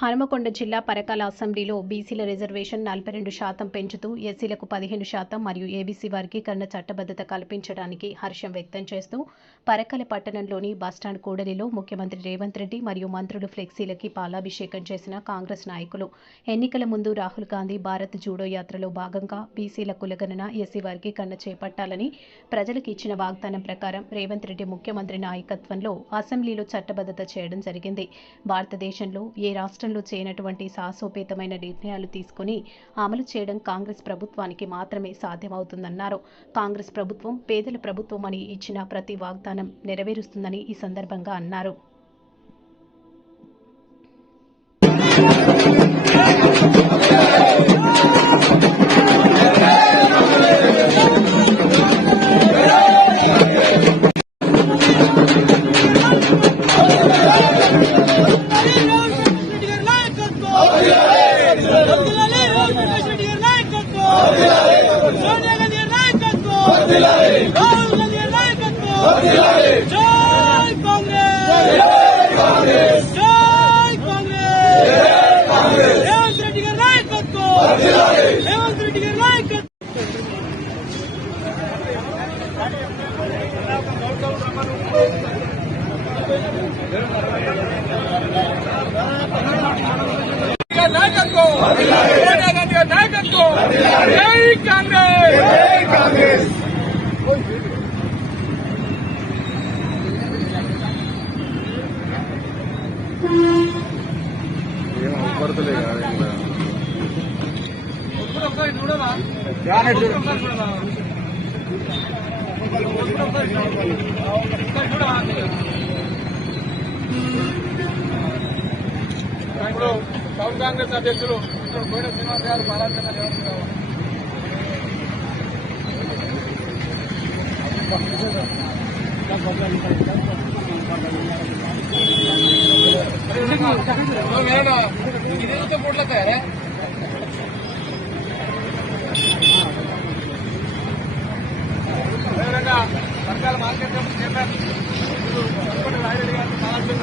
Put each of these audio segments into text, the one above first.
హనుమకొండ జిల్లా పరకాల అసెంబ్లీలో బీసీల రిజర్వేషన్ నలభై రెండు శాతం పెంచుతూ ఎస్సీలకు పదిహేను శాతం మరియు ఏబీసీ వర్గీకరణ చట్టబద్ధత కల్పించడానికి హర్షం వ్యక్తం చేస్తూ పరకాల పట్టణంలోని బస్టాండ్ కూడలిలో ముఖ్యమంత్రి రేవంత్ రెడ్డి మరియు మంత్రులు ఫ్లెక్సీలకి పాలాభిషేకం చేసిన కాంగ్రెస్ నాయకులు. ఎన్నికల ముందు రాహుల్ గాంధీ భారత్ జూడో యాత్రలో భాగంగా బీసీల కులగణన ఎస్సీ వర్గీకరణ చేపట్టాలని ప్రజలకు ఇచ్చిన వాగ్దానం ప్రకారం రేవంత్ రెడ్డి ముఖ్యమంత్రి నాయకత్వంలో అసెంబ్లీలో చట్టబద్ధత చేయడం జరిగింది. భారతదేశంలో ఏ రాష్ట్రం రాష్ట్రంలో చేయనటువంటి సాహసోపేతమైన నిర్ణయాలు తీసుకుని అమలు చేయడం కాంగ్రెస్ ప్రభుత్వానికి మాత్రమే సాధ్యమవుతుందన్నారు. కాంగ్రెస్ ప్రభుత్వం పేదల ప్రభుత్వం అని ఇచ్చిన ప్రతి వాగ్దానం నెరవేరుస్తుందని ఈ సందర్భంగా అన్నారు. జై కాంగ్రెస్ జై కాంగ్రెస్ రేవంత్ రెడ్డి గారి నాయకత్వం రేవంత్ రెడ్డి గారి నాయకత్వం నాయకత్వం సోనియా గాంధీ గారి నాయకత్వం జై కాంగ్రెస్ ఒకసారి చూడరా ఒకసారి చూడరా ఒకసారి చూడరా ఇప్పుడు సౌత్ కాంగ్రెస్ అధ్యక్షులు ఇప్పుడు బోయిన శ్రీనివాస్ గారు బాలాంకరణ చేస్తున్నారు ఇది వర్గాల మార్కెట్ కమిటీ చైర్మన్ ఇప్పుడు వెంకట రాయరెడ్డి గారిని బాలాంకరణ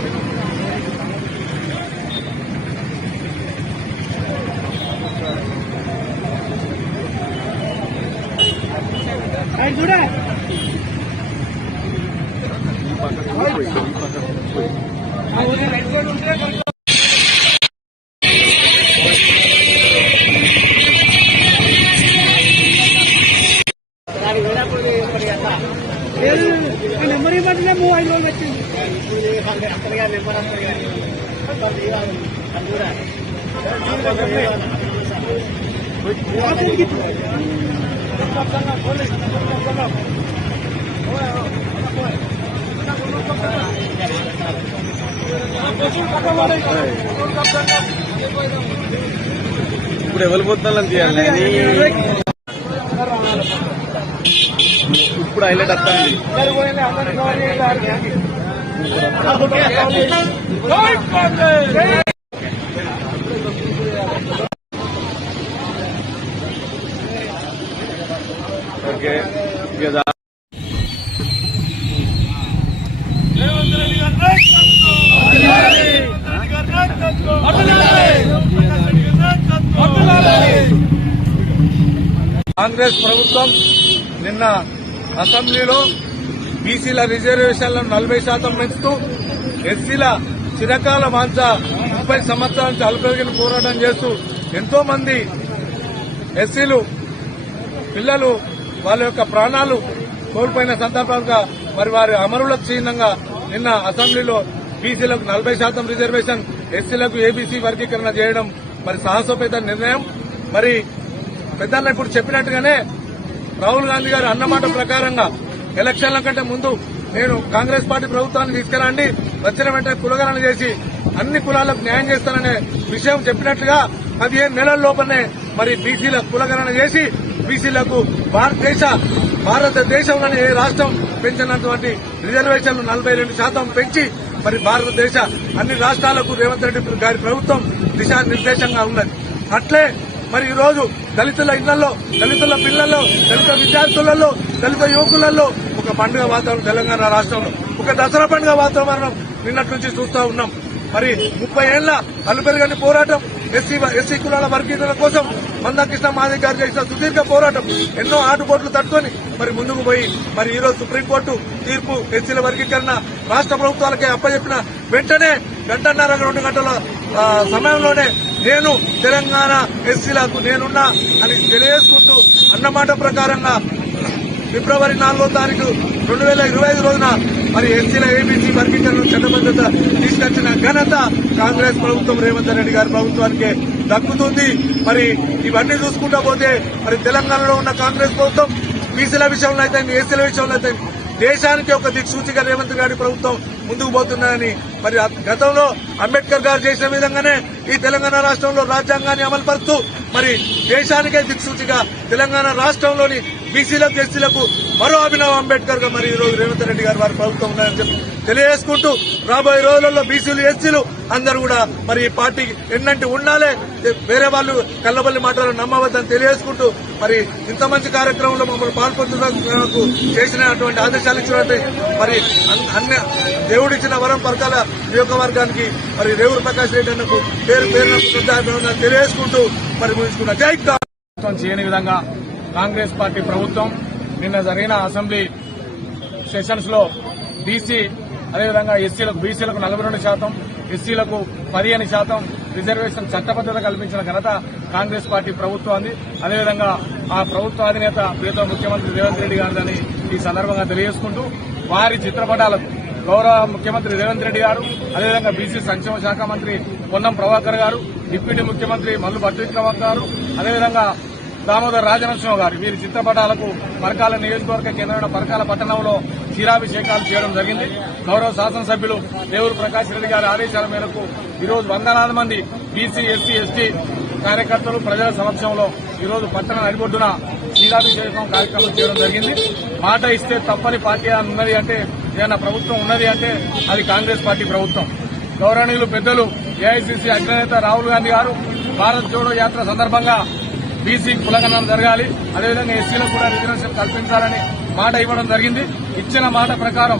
నెంబర్ వచ్చింది ఇప్పుడు ఎవరు పోతున్నారని తీయాలి? ఇప్పుడు హైలైట్ వస్తుంది ఓకే కాంగ్రెస్ ప్రభుత్వం నిన్న అసెంబ్లీలో బీసీల రిజర్వేషన్లను నలభై శాతం పెంచుతూ ఎస్సీల చిరకాల మాంస ముప్పై సంవత్సరాల నుంచి అల్పగిన పోరాటం చేస్తూ ఎంతో మంది ఎస్సీలు పిల్లలు వాళ్ళ యొక్క ప్రాణాలు కోల్పోయిన సందర్భంగా మరి వారి అమరుల చిహ్నంగా నిన్న అసెంబ్లీలో బీసీలకు నలభై శాతం రిజర్వేషన్ ఎస్సీలకు ఏబీసీ వర్గీకరణ చేయడం మరి సాహసోపేత నిర్ణయం. మరి పెద్దన్న ఇప్పుడు చెప్పినట్టుగానే రాహుల్ గాంధీ గారు అన్నమాట ప్రకారంగా ఎలక్షన్ల కంటే ముందు నేను కాంగ్రెస్ పార్టీ ప్రభుత్వాన్ని తీసుకురండి వచ్చిన వెంటనే కులగణన చేసి అన్ని కులాలకు న్యాయం చేస్తాననే విషయం చెప్పినట్లుగా పదిహేను నెలల లోపలనే మరి బీసీల కులగణన చేసి బీసీలకు భారతదేశ భారతదేశంలోని ఏ రాష్ట్రం పెంచినటువంటి రిజర్వేషన్లు నలభై రెండు శాతం పెంచి మరి భారతదేశ అన్ని రాష్ట్రాలకు రేవంత్ రెడ్డి గారి ప్రభుత్వం దిశానిర్దేశంగా ఉన్నది. అట్లే మరి ఈ రోజు దళితుల ఇళ్ళలో దళితుల పిల్లల్లో దళిత విద్యార్థులలో దళిత యువకులలో ఒక పండుగ వాతావరణం తెలంగాణ రాష్ట్రంలో ఒక దసరా పండుగ వాతావరణం నిన్నటి నుంచి చూస్తా ఉన్నాం. మరి ముప్పై ఏళ్ళ అల్లుపెరగని పోరాటం ఎస్సీ ఎస్సీ కులాల వర్గీకరణ కోసం మందాకృష్ణ మాదే గారు చేసిన సుదీర్ఘ పోరాటం ఎన్నో ఆటుపోట్లు తట్టుకొని మరి ముందుకు పోయి మరి ఈరోజు సుప్రీంకోర్టు తీర్పు ఎస్సీల వర్గీకరణ రాష్ట్ర ప్రభుత్వాలకే అప్పచెప్పిన వెంటనే గంటన్నర రెండు గంటల సమయంలోనే నేను తెలంగాణ ఎస్సీలకు నేనున్నా అని తెలియజేసుకుంటూ అన్నమాట ప్రకారంగా ఫిబ్రవరి నాలుగో తారీఖు రెండు వేల ఇరవై ఐదు రోజున మరి ఎస్సీల ఏబీసీ వర్గీకరణ చట్టబద్దత తీసుకొచ్చిన ఘనత కాంగ్రెస్ ప్రభుత్వం రేవంత్ రెడ్డి గారి ప్రభుత్వానికి దక్కుతుంది. మరి ఇవన్నీ చూసుకుంటా పోతే మరి తెలంగాణలో ఉన్న కాంగ్రెస్ ప్రభుత్వం బీసీల విషయంలో అయితే ఎస్సీల విషయంలో అయితే దేశానికి ఒక దిక్సూచిగా రేవంత్ గారి ప్రభుత్వం ముందుకు పోతున్నాయని మరి గతంలో అంబేద్కర్ గారు చేసిన విధంగానే ఈ తెలంగాణ రాష్ట్రంలో రాజ్యాంగాన్ని అమలుపరుస్తూ మరి దేశానికే దిక్సూచిగా తెలంగాణ రాష్ట్రంలోని బీసీలకు ఎస్సీలకు మరో అభినవ్ అంబేద్కర్గా మరి ఈరోజు రోజు రేవంత్ రెడ్డి గారు వారి ప్రభుత్వం ఉన్నారని చెప్పి తెలియజేసుకుంటూ రాబోయే రోజులలో బీసీలు ఎస్సీలు అందరూ కూడా మరి ఈ పార్టీ ఎన్నంటి ఉండాలి వేరే వాళ్ళు కళ్ళబల్లి మాటలు నమ్మవద్దని తెలియజేసుకుంటూ మరి ఇంత మంచి కార్యక్రమంలో మమ్మల్ని పాల్పొందుకు చేసినటువంటి ఆదేశాలు ఇచ్చినట్టు మరి అన్- అన్ని దేవుడిచ్చిన వరం పరకాల నియోజకవర్గానికి మరి రేవుడు ప్రకాష్ రెడ్డి అన్నకు పేరు పేరు తెలియజేసుకుంటూ మరి ముగించుకున్న జై ప్రభుత్వం చేయని విధంగా కాంగ్రెస్ పార్టీ ప్రభుత్వం నిన్న జరిగిన అసెంబ్లీ సెషన్స్లో బీసీ అదేవిధంగా ఎస్సీలకు బీసీలకు నలభై రెండు శాతం ఎస్సీలకు పదిహేను శాతం రిజర్వేషన్ చట్టబద్దత కల్పించిన ఘనత కాంగ్రెస్ పార్టీ ప్రభుత్వాన్ని అదేవిధంగా ఆ ప్రభుత్వ అధినేత ప్రియతో ముఖ్యమంత్రి రేవంత్ రెడ్డి గారిదని ఈ సందర్భంగా తెలియజేసుకుంటూ వారి చిత్రపటాలకు గౌరవ ముఖ్యమంత్రి రేవంత్ రెడ్డి గారు అదేవిధంగా బీసీ సంక్షేమ శాఖ మంత్రి పొన్నం ప్రభాకర్ గారు డిప్యూటీ ముఖ్యమంత్రి మల్లు భట్టి గారు అదేవిధంగా దామోదర్ రాజనరసింహ గారు. వీరి చిత్రపటాలకు పరకాల నియోజకవర్గ కేంద్రమైన పరకాల పట్టణంలో క్షీరాభిషేకాలు చేయడం జరిగింది. గౌరవ శాసనసభ్యులు దేవూరు ప్రకాష్ రెడ్డి గారి ఆదేశాల మేరకు ఈరోజు వందలాది మంది బీసీ ఎస్సీ ఎస్టీ కార్యకర్తలు ప్రజల సమక్షంలో ఈరోజు పట్టణ నడిబొడ్డున క్షీరాభిషేకం కార్యక్రమం చేయడం జరిగింది. మాట ఇస్తే తప్పని పార్టీ అని ఉన్నది అంటే ఏదైనా ప్రభుత్వం ఉన్నది అంటే అది కాంగ్రెస్ పార్టీ ప్రభుత్వం. గౌరవనీయులు పెద్దలు ఏఐసీసీ అగ్రనేత రాహుల్ గాంధీ గారు భారత్ జోడో యాత్ర సందర్భంగా బీసీ కులగణన జరగాలి. అదేవిధంగా ఎస్సీలకు కూడా రిజర్వేషన్ కల్పించాలని మాట ఇవ్వడం జరిగింది. ఇచ్చిన మాట ప్రకారం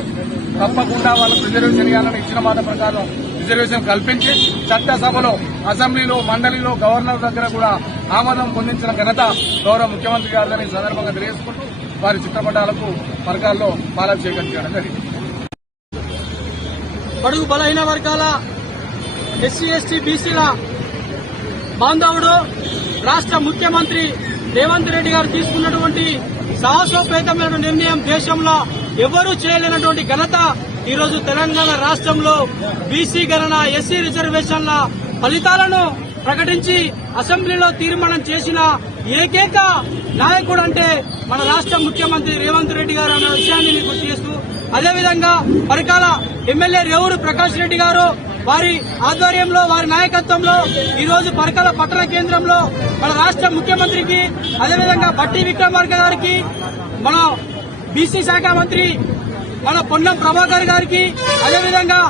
తప్పకుండా వాళ్ళకు రిజర్వేషన్ ఇవ్వాలని ఇచ్చిన మాట ప్రకారం రిజర్వేషన్ కల్పించి చట్టసభలో అసెంబ్లీలో మండలిలో గవర్నర్ దగ్గర కూడా ఆమోదం పొందించిన ఘనత గౌరవ ముఖ్యమంత్రి గారిని సందర్భంగా తెలియజేసుకుంటూ వారి చిత్రపటాలకు వర్గాల్లో పాలాభిషేకం చేయడం జరిగింది. బడుగు బలహీన వర్గాల ఎస్సీ ఎస్టీ బీసీల బాంధవుడు రాష్ట్ర ముఖ్యమంత్రి రేవంత్ రెడ్డి గారు తీసుకున్నటువంటి సాహసోపేతమైన నిర్ణయం దేశంలో ఎవరూ చేయలేనటువంటి ఘనత ఈరోజు తెలంగాణ రాష్ట్రంలో బీసీ గణన ఎస్సీ రిజర్వేషన్ల ఫలితాలను ప్రకటించి అసెంబ్లీలో తీర్మానం చేసిన ఏకైక నాయకుడు అంటే మన రాష్ట్ర ముఖ్యమంత్రి రేవంత్ రెడ్డి గారు అన్న విషయాన్ని గుర్తు చేస్తూ అదేవిధంగా పరికాల ఎమ్మెల్యే రేవుడు ప్రకాష్ రెడ్డి గారు వారి ఆధ్వర్యంలో వారి నాయకత్వంలో ఈ రోజు పరకాల పట్టణ కేంద్రంలో మన రాష్ట్ర ముఖ్యమంత్రికి అదేవిధంగా బట్టి విక్రమార్క గారికి మన బీసీ శాఖ మంత్రి మన పొన్నం ప్రభాకర్ గారికి అదేవిధంగా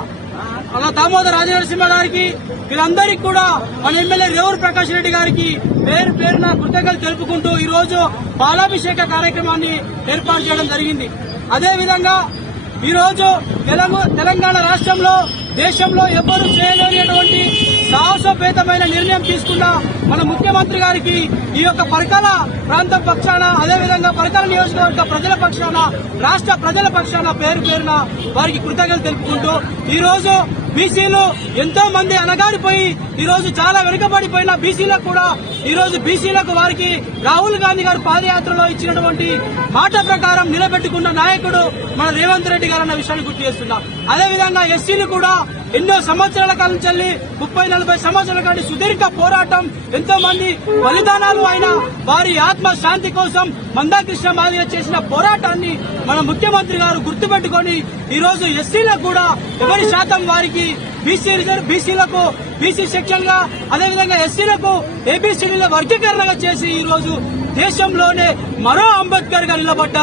మన దామోదర రాజనరసింహ గారికి వీళ్ళందరికీ కూడా మన ఎమ్మెల్యే రేవూరు ప్రకాష్ రెడ్డి గారికి పేరు పేరున కృతజ్ఞతలు తెలుపుకుంటూ ఈ రోజు పాలాభిషేక కార్యక్రమాన్ని ఏర్పాటు చేయడం జరిగింది. అదేవిధంగా ఈరోజు తెలంగాణ తెలంగాణ రాష్ట్రంలో దేశంలో ఎవ్వరూ చేయలేనటువంటి సాహసోపేతమైన నిర్ణయం తీసుకున్న మన ముఖ్యమంత్రి గారికి ఈ యొక్క పరకాల ప్రాంతం పక్షాన అదేవిధంగా పరకాల నియోజకవర్గ ప్రజల పక్షాన రాష్ట్ర ప్రజల పక్షాన పేరు పేరున వారికి కృతజ్ఞతలు తెలుపుకుంటూ ఈ రోజు బీసీలు ఎంతో మంది అనగారిపోయి ఈ రోజు చాలా వెనుకబడిపోయిన బీసీలకు కూడా ఈ రోజు బీసీలకు వారికి రాహుల్ గాంధీ గారు పాదయాత్రలో ఇచ్చినటువంటి మాట ప్రకారం నిలబెట్టుకున్న నాయకుడు మన రేవంత్ రెడ్డి గారు అన్న విషయాన్ని గుర్తు చేస్తున్నా. అదేవిధంగా ఎస్సీలు కూడా ఎన్నో సంవత్సరాల కాలం చెల్లి ముప్పై నలభై సంవత్సరాల కాలం సుదీర్ఘ పోరాటం ఎంతో మంది బలిదానాలు అయిన వారి ఆత్మ శాంతి కోసం మందాకృష్ణ మాదిగ చేసిన పోరాటాన్ని మన ముఖ్యమంత్రి గారు గుర్తుపెట్టుకొని ఈ రోజు ఎస్సీలకు కూడా ఎవరి శాతం వారికి బీసీ రిజర్వ్ బీసీలకు బీసీ సెక్షన్గా అదేవిధంగా ఎస్సీలకు ఏబీసీడీల వర్గీకరణగా చేసి ఈ రోజు దేశంలోనే మరో అంబేద్కర్గా నిలబడ్డ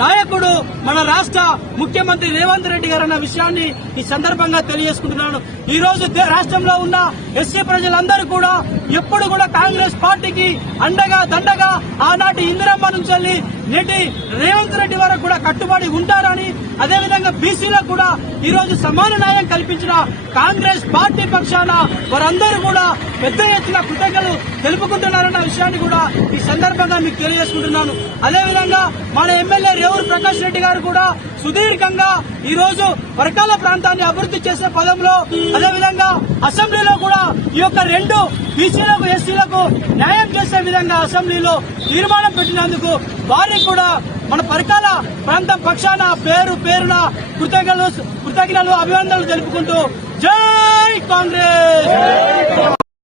నాయకుడు మన రాష్ట్ర ముఖ్యమంత్రి రేవంత్ రెడ్డి గారు అన్న విషయాన్ని ఈ సందర్భంగా తెలియజేసుకుంటున్నాను. ఈ రోజు దే- రాష్ట్రంలో ఉన్న ఎస్సీ ప్రజలందరూ కూడా ఎప్పుడు కూడా కాంగ్రెస్ పార్టీకి అండగా దండగా ఆనాటి ఇందిరమ్మ నుంచి వెళ్ళి నేటి రేవంత్ రెడ్డి వరకు కూడా కట్టుబడి ఉంటారని అదేవిధంగా బీసీలకు కూడా ఈ రోజు సమాన న్యాయం కల్పించిన కాంగ్రెస్ పార్టీ పక్షాన వారందరూ కూడా పెద్ద ఎత్తున కృతజ్ఞతలు తెలుపుకుంటున్నారన్న విషయాన్ని కూడా ఈ సందర్భంగా మీకు తెలియజేసుకుంటున్నాను. అదేవిధంగా మన ఎమ్మెల్యే రేవూరు ప్రకాష్ రెడ్డి గారు కూడా సుదీర్ఘంగా ఈ రోజు వర్కాల ప్రాంతాన్ని అభివృద్ధి చేసే పదంలో అదేవిధంగా అసెంబ్లీలో కూడా ఈ యొక్క రెండు బీసీలకు ఎస్సీలకు న్యాయం చేసే విధంగా అసెంబ్లీలో తీర్మానం పెట్టినందుకు వారికి కూడా మన పరికాల ప్రాంతం పక్షాన పేరు పేరున కృతజ్ఞతలు కృతజ్ఞతలు అభినందనలు తెలుపుకుంటూ జై కాంగ్రెస్!